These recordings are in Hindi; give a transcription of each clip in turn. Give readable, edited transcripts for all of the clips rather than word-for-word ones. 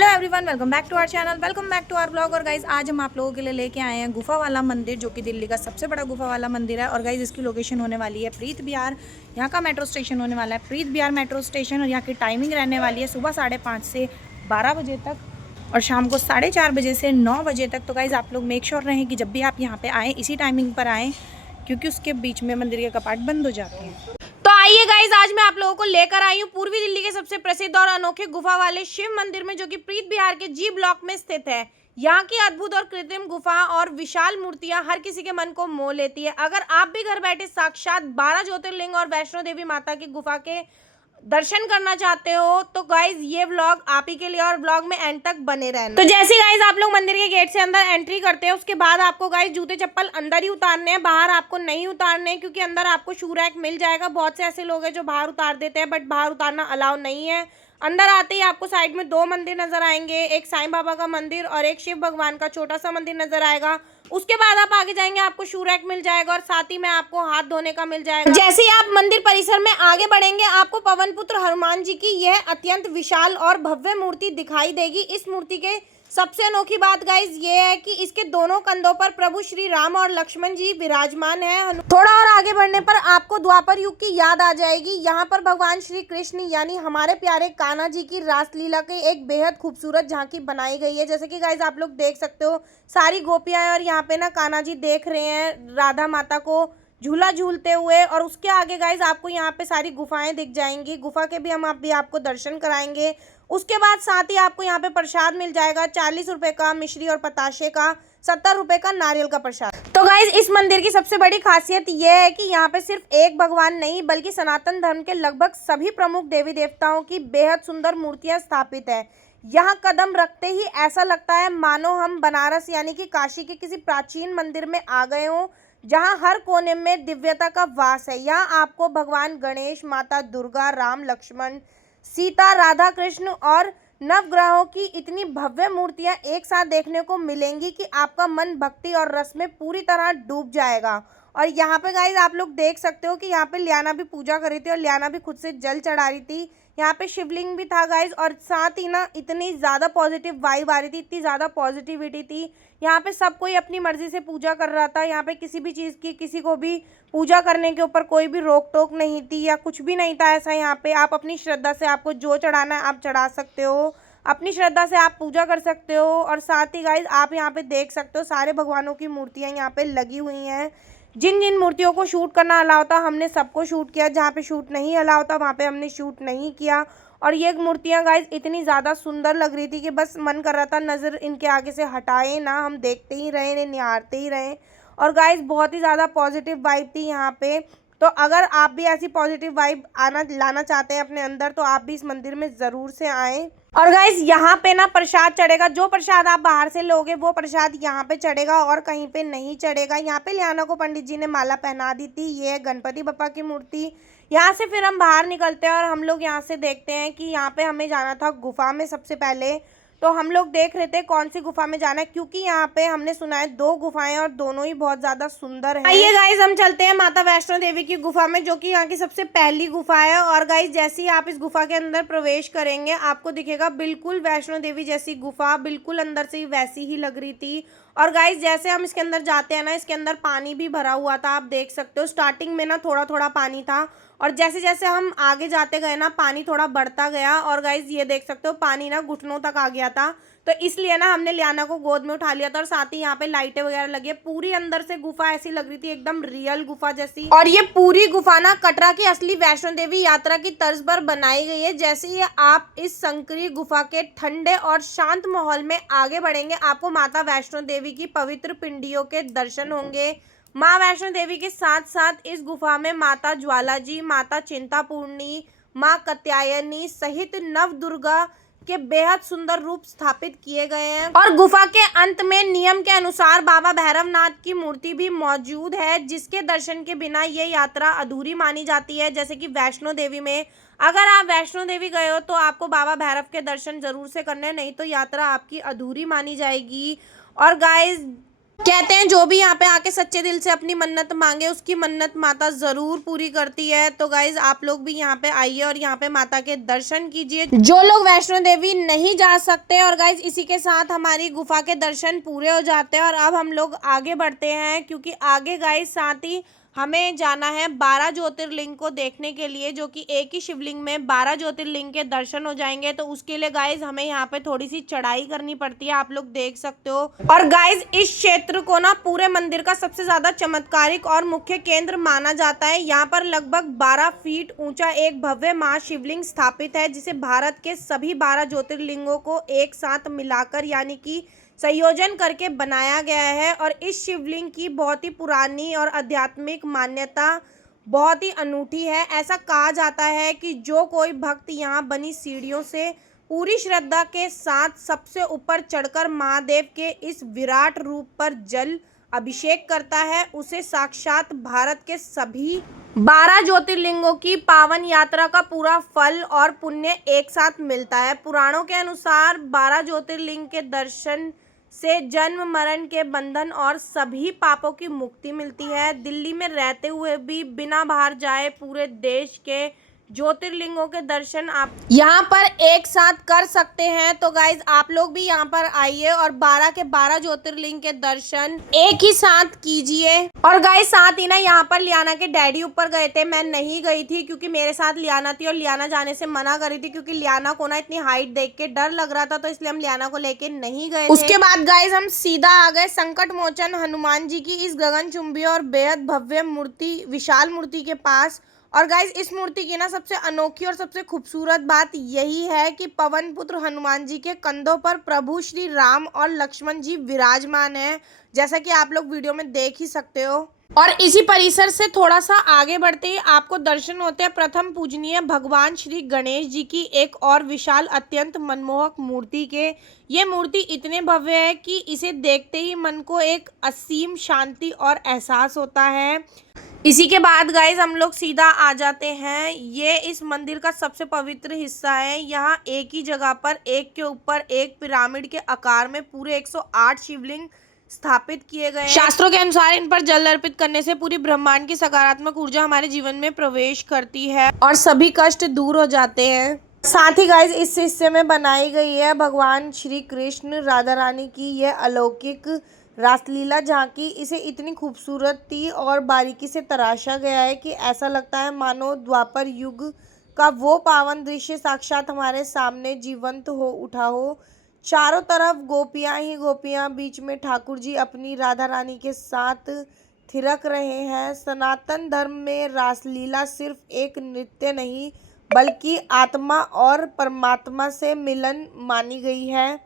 Hello everyone, welcome back to our channel, welcome back to our blog. और गाइज आज हम आप लोगों के लिए लेके आए हैं गुफा वाला मंदिर, जो कि दिल्ली का सबसे बड़ा गुफा वाला मंदिर है। और गाइज इसकी लोकेशन होने वाली है प्रीत बिहार। यहाँ का मेट्रो स्टेशन होने वाला है प्रीत बिहार मेट्रो स्टेशन। और यहाँ की टाइमिंग रहने वाली है सुबह 5:30 से 12 बजे तक और शाम को 4:30 बजे से 9 बजे तक। तो गाइज आप लोग मेक श्योर रहें कि जब भी आप यहाँ पे आएँ इसी टाइमिंग पर आएँ, क्योंकि उसके बीच में मंदिर के कपाट बंद हो जाते हैं। तो आइए गाइज, आज मैं आप लोगों को लेकर आई हूँ पूर्वी दिल्ली के सबसे प्रसिद्ध और अनोखे गुफा वाले शिव मंदिर में, जो कि प्रीत बिहार के जी ब्लॉक में स्थित है। यहाँ की अद्भुत और कृत्रिम गुफा और विशाल मूर्तियां हर किसी के मन को मोह लेती है। अगर आप भी घर बैठे साक्षात 12 ज्योतिर्लिंग और वैष्णो देवी माता की गुफा के दर्शन करना चाहते हो तो गाइज ये व्लॉग आप ही के लिए, और व्लॉग में एंड तक बने रहना। तो जैसे गाइज आप लोग मंदिर के गेट से अंदर एंट्री करते हैं, उसके बाद आपको गाइज जूते चप्पल अंदर ही उतारने हैं, बाहर आपको नहीं उतारने हैं, क्योंकि अंदर आपको शू रैक मिल जाएगा। बहुत से ऐसे लोग हैं जो बाहर उतार देते हैं, बट बाहर उतारना अलाउ नहीं है। अंदर आते ही आपको साइड में 2 मंदिर नजर आएंगे, एक साईं बाबा का मंदिर और एक शिव भगवान का छोटा सा मंदिर नजर आएगा। उसके बाद आप आगे जाएंगे, आपको शू रैक मिल जाएगा और साथ ही में आपको हाथ धोने का मिल जाएगा। जैसे ही आप मंदिर परिसर में आगे बढ़ेंगे, आपको पवन पुत्र हनुमान जी की यह अत्यंत विशाल और भव्य मूर्ति दिखाई देगी। इस मूर्ति के सबसे अनोखी बात गाइज ये है कि इसके दोनों कंधों पर प्रभु श्री राम और लक्ष्मण जी विराजमान है। थोड़ा और आगे बढ़ने पर आपको द्वापर युग की याद आ जाएगी। यहाँ पर भगवान श्री कृष्ण यानी हमारे प्यारे कान्हा जी की रासलीला की एक बेहद खूबसूरत झांकी बनाई गई है। जैसे कि गाइज आप लोग देख सकते हो, सारी गोपियां हैं और यहाँ पे ना कान्हा जी देख रहे हैं राधा माता को झूला झूलते हुए। और उसके आगे गाइज आपको यहाँ पे सारी गुफाएं दिख जाएंगी, गुफा के भी हम आपको दर्शन कराएंगे। उसके बाद साथ ही आपको यहाँ पे प्रसाद मिल जाएगा 40 रुपए का मिश्री और पताशे का, 70 रुपए का नारियल का प्रसाद। तो गाइज इस मंदिर की सबसे बड़ी खासियत यह है कि यहाँ पे सिर्फ एक भगवान नहीं, बल्कि सनातन धर्म के लगभग सभी प्रमुख देवी देवताओं की बेहद सुंदर मूर्तियां स्थापित है। यहाँ कदम रखते ही ऐसा लगता है मानो हम बनारस यानी कि काशी के किसी प्राचीन मंदिर में आ गए हों, जहाँ हर कोने में दिव्यता का वास है। यहाँ आपको भगवान गणेश, माता दुर्गा, राम लक्ष्मण, सीता, राधा कृष्ण और नवग्रहों की इतनी भव्य मूर्तियां एक साथ देखने को मिलेंगी कि आपका मन भक्ति और रस में पूरी तरह डूब जाएगा। और यहाँ पे गाइज आप लोग देख सकते हो कि यहाँ पे लियाना भी पूजा कर रही थी और लियाना भी खुद से जल चढ़ा रही थी। यहाँ पे शिवलिंग भी था गाइज, और साथ ही ना इतनी ज़्यादा पॉजिटिव वाइब आ रही थी, इतनी ज़्यादा पॉजिटिविटी थी। यहाँ पे सब कोई अपनी मर्जी से पूजा कर रहा था। यहाँ पे किसी भी चीज़ की, किसी को भी पूजा करने के ऊपर कोई भी रोक टोक नहीं थी या कुछ भी नहीं था ऐसा। यहाँ पे आप अपनी श्रद्धा से, आपको जो चढ़ाना है आप चढ़ा सकते हो, अपनी श्रद्धा से आप पूजा कर सकते हो। और साथ ही गाइज आप यहाँ पे देख सकते हो सारे भगवानों की मूर्तियाँ यहाँ पे लगी हुई हैं। जिन जिन मूर्तियों को शूट करना अलाउ था हमने सबको शूट किया, जहाँ पे शूट नहीं अलाउ था वहाँ पे हमने शूट नहीं किया। और ये मूर्तियाँ गाइज इतनी ज़्यादा सुंदर लग रही थी कि बस मन कर रहा था नज़र इनके आगे से हटाए ना, हम देखते ही रहें, इन्हें निहारते ही रहें। और गाइज बहुत ही ज़्यादा पॉजिटिव वाइब थी यहाँ पे। तो अगर आप भी ऐसी पॉजिटिव वाइब लाना चाहते हैं अपने अंदर, तो आप भी इस मंदिर में ज़रूर से आएँ। और गाइज यहाँ पे ना प्रसाद चढ़ेगा, जो प्रसाद आप बाहर से लोगे वो प्रसाद यहाँ पे चढ़ेगा और कहीं पे नहीं चढ़ेगा। यहाँ पे लियाना को पंडित जी ने माला पहना दी थी। ये है गणपति बप्पा की मूर्ति। यहाँ से फिर हम बाहर निकलते हैं और हम लोग यहाँ से देखते हैं कि यहाँ पे हमें जाना था गुफा में सबसे पहले। तो हम लोग देख रहे थे कौन सी गुफा में जाना है, क्योंकि यहाँ पे हमने सुना है 2 गुफाएं और दोनों ही बहुत ज्यादा सुंदर है। आइए गाइज हम चलते हैं माता वैष्णो देवी की गुफा में, जो कि यहाँ की सबसे पहली गुफा है। और गाइज जैसे ही आप इस गुफा के अंदर प्रवेश करेंगे, आपको दिखेगा बिल्कुल वैष्णो देवी जैसी गुफा, बिल्कुल अंदर से ही वैसी ही लग रही थी। और गाइज जैसे हम इसके अंदर जाते हैं ना, इसके अंदर पानी भी भरा हुआ था, आप देख सकते हो। स्टार्टिंग में ना थोड़ा थोड़ा पानी था, और जैसे जैसे हम आगे जाते गए ना पानी थोड़ा बढ़ता गया। और गाइज ये देख सकते हो पानी ना घुटनों तक आ गया था, तो इसलिए ना हमने लियाना को गोद में उठा लिया था। और साथ ही यहाँ पे लाइटें वगैरह लगी है। पूरी अंदर से गुफा ऐसी लग रही थी एकदम रियल गुफा जैसी। और ये पूरी गुफा ना कटरा की असली वैष्णो देवी यात्रा की तर्ज पर बनाई गई है। जैसे ही आप इस संकरी गुफा के ठंडे और शांत माहौल में आगे बढ़ेंगे, आपको माता वैष्णो देवी की पवित्र पिंडियों के दर्शन होंगे। माँ वैष्णो देवी के साथ साथ इस गुफा में माता ज्वाला जी, माता चिंतापूर्णी, माँ कात्यायनी सहित नव दुर्गा के बेहद सुंदर रूप स्थापित किए गए हैं। और गुफा के अंत में नियम के अनुसार बाबा भैरवनाथ की मूर्ति भी मौजूद है, जिसके दर्शन के बिना ये यात्रा अधूरी मानी जाती है। जैसे कि वैष्णो देवी में, अगर आप वैष्णो देवी गए हो तो आपको बाबा भैरव के दर्शन जरूर से करने, नहीं तो यात्रा आपकी अधूरी मानी जाएगी। और गाइस कहते हैं जो भी यहाँ पे आके सच्चे दिल से अपनी मन्नत मांगे उसकी मन्नत माता जरूर पूरी करती है। तो गाइज आप लोग भी यहाँ पे आइए और यहाँ पे माता के दर्शन कीजिए, जो लोग वैष्णो देवी नहीं जा सकते। और गाइज इसी के साथ हमारी गुफा के दर्शन पूरे हो जाते हैं और अब हम लोग आगे बढ़ते हैं, क्योंकि आगे गाइज साथ ही हमें जाना है 12 ज्योतिर्लिंग को देखने के लिए, जो कि एक ही शिवलिंग में 12 ज्योतिर्लिंग के दर्शन हो जाएंगे। तो उसके लिए गाइज हमें यहाँ पे थोड़ी सी चढ़ाई करनी पड़ती है, आप लोग देख सकते हो। और गाइज इस क्षेत्र को ना पूरे मंदिर का सबसे ज्यादा चमत्कारिक और मुख्य केंद्र माना जाता है। यहाँ पर लगभग 12 फीट ऊंचा एक भव्य महाशिवलिंग स्थापित है, जिसे भारत के सभी 12 ज्योतिर्लिंगों को एक साथ मिलाकर यानी कि संयोजन करके बनाया गया है। और इस शिवलिंग की बहुत ही पुरानी और आध्यात्मिक मान्यता बहुत ही अनूठी है। ऐसा कहा जाता है कि जो कोई भक्त यहाँ बनी सीढ़ियों से पूरी श्रद्धा के साथ सबसे ऊपर चढ़कर महादेव के इस विराट रूप पर जल अभिषेक करता है, उसे साक्षात भारत के सभी 12 ज्योतिर्लिंगों की पावन यात्रा का पूरा फल और पुण्य एक साथ मिलता है। पुराणों के अनुसार 12 ज्योतिर्लिंग के दर्शन से जन्म मरण के बंधन और सभी पापों की मुक्ति मिलती है। दिल्ली में रहते हुए भी बिना बाहर जाए पूरे देश के ज्योतिर्लिंगों के दर्शन आप यहाँ पर एक साथ कर सकते हैं। तो गाइज आप लोग भी यहाँ पर आइए और 12 के 12 ज्योतिर्लिंग के दर्शन एक ही साथ कीजिए। और गाइज साथ ही ना यहाँ पर लियाना के डैडी ऊपर गए थे, मैं नहीं गई थी क्योंकि मेरे साथ लियाना थी और लियाना जाने से मना करी थी, क्योंकि लियाना को ना इतनी हाइट देख के डर लग रहा था, तो इसलिए हम लियाना को लेके नहीं गए। उसके बाद गाइज हम सीधा आ गए संकट मोचन हनुमान जी की इस गगनचुंबी और बेहद भव्य मूर्ति, विशाल मूर्ति के पास। और गाइज इस मूर्ति की ना सबसे अनोखी और सबसे खूबसूरत बात यही है कि पवन पुत्र हनुमान जी के कंधों पर प्रभु श्री राम और लक्ष्मण जी विराजमान है, जैसा कि आप लोग वीडियो में देख ही सकते हो। और इसी परिसर से थोड़ा सा आगे बढ़ते ही आपको दर्शन होते हैं प्रथम पूजनीय भगवान श्री गणेश जी की एक और विशाल अत्यंत मनमोहक मूर्ति के। ये मूर्ति इतने भव्य है कि इसे देखते ही मन को एक असीम शांति और एहसास होता है। इसी के बाद गाइज हम लोग सीधा आ जाते हैं, ये इस मंदिर का सबसे पवित्र हिस्सा है। यहाँ एक ही जगह पर एक के ऊपर एक पिरामिड के आकार में पूरे 108 शिवलिंग स्थापित किए गए हैं। शास्त्रों के अनुसार इन पर जल अर्पित करने से पूरी ब्रह्मांड की सकारात्मक ऊर्जा हमारे जीवन में प्रवेश करती है और सभी कष्ट दूर हो जाते हैं। साथ ही गाइज इस हिस्से में बनाई गई है भगवान श्री कृष्ण राधा रानी की यह अलौकिक रासलीला झांकी। इसे इतनी खूबसूरती और बारीकी से तराशा गया है कि ऐसा लगता है मानो द्वापर युग का वो पावन दृश्य साक्षात हमारे सामने जीवंत हो उठा हो। चारों तरफ गोपियां ही गोपियां, बीच में ठाकुर जी अपनी राधा रानी के साथ थिरक रहे हैं। सनातन धर्म में रासलीला सिर्फ एक नृत्य नहीं बल्कि आत्मा और परमात्मा से मिलन मानी गई है।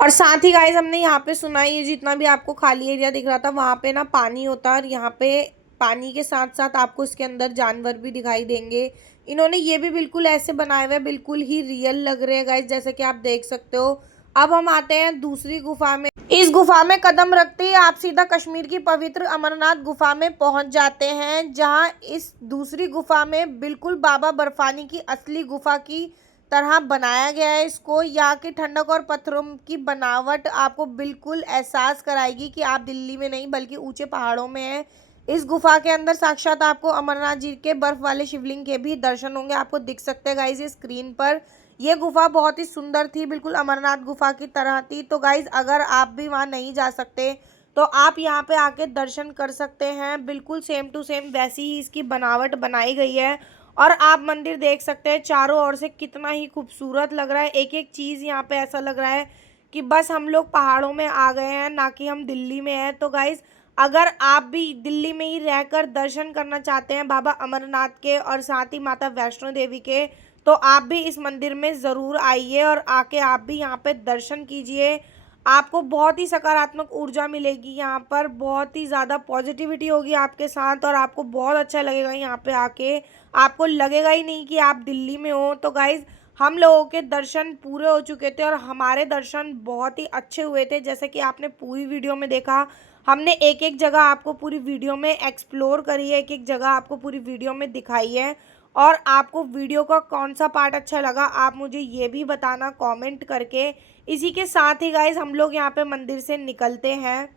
और साथ ही गाइज हमने यहाँ पे सुना ये जितना भी आपको खाली एरिया दिख रहा था वहाँ पे ना पानी होता है, और यहाँ पे पानी के साथ साथ आपको इसके अंदर जानवर भी दिखाई देंगे। इन्होंने ये भी बिल्कुल ऐसे बनाए हुए, बिल्कुल ही रियल लग रहे हैं गाइज, जैसे कि आप देख सकते हो। अब हम आते हैं दूसरी गुफा में। इस गुफा में कदम रखते ही आप सीधा कश्मीर की पवित्र अमरनाथ गुफा में पहुंच जाते हैं, जहां इस दूसरी गुफा में बिल्कुल बाबा बर्फानी की असली गुफा की तरह बनाया गया है इसको। यहाँ की ठंडक और पत्थरों की बनावट आपको बिल्कुल एहसास कराएगी कि आप दिल्ली में नहीं बल्कि ऊंचे पहाड़ों में हैं। इस गुफा के अंदर साक्षात आपको अमरनाथ जी के बर्फ वाले शिवलिंग के भी दर्शन होंगे, आपको दिख सकते हैं गाइज ये स्क्रीन पर। ये गुफा बहुत ही सुंदर थी, बिल्कुल अमरनाथ गुफा की तरह थी। तो गाइज अगर आप भी वहाँ नहीं जा सकते तो आप यहाँ पे आके दर्शन कर सकते हैं। बिल्कुल सेम टू सेम वैसी ही इसकी बनावट बनाई गई है और आप मंदिर देख सकते हैं चारों ओर से कितना ही खूबसूरत लग रहा है। एक एक चीज़ यहाँ पे ऐसा लग रहा है कि बस हम लोग पहाड़ों में आ गए हैं, ना कि हम दिल्ली में हैं। तो गाइज अगर आप भी दिल्ली में ही रहकर दर्शन करना चाहते हैं बाबा अमरनाथ के और साथ ही माता वैष्णो देवी के, तो आप भी इस मंदिर में ज़रूर आइए और आके आप भी यहाँ पे दर्शन कीजिए। आपको बहुत ही सकारात्मक ऊर्जा मिलेगी, यहाँ पर बहुत ही ज़्यादा पॉजिटिविटी होगी आपके साथ और आपको बहुत अच्छा लगेगा यहाँ पे आके। आपको लगेगा ही नहीं कि आप दिल्ली में हो। तो गाइज़ हम लोगों के दर्शन पूरे हो चुके थे और हमारे दर्शन बहुत ही अच्छे हुए थे, जैसे कि आपने पूरी वीडियो में देखा। हमने एक एक जगह आपको पूरी वीडियो में एक्सप्लोर करी है, एक एक जगह आपको पूरी वीडियो में दिखाई है। और आपको वीडियो का कौन सा पार्ट अच्छा लगा आप मुझे ये भी बताना कमेंट करके। इसी के साथ ही गाइज हम लोग यहाँ पे मंदिर से निकलते हैं।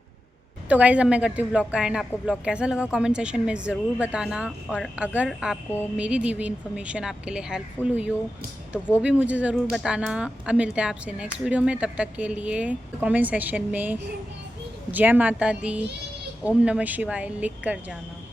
तो गाइज़ अब मैं करती हूँ ब्लॉग का एंड। आपको ब्लॉग कैसा लगा कमेंट सेक्शन में ज़रूर बताना, और अगर आपको मेरी दी हुई इन्फॉर्मेशन आपके लिए हेल्पफुल हुई हो तो वो भी मुझे ज़रूर बताना। अब मिलते हैं आपसे नेक्स्ट वीडियो में, तब तक के लिए कमेंट सेक्शन में जय माता दी, ओम नमः शिवाय लिख कर जाना।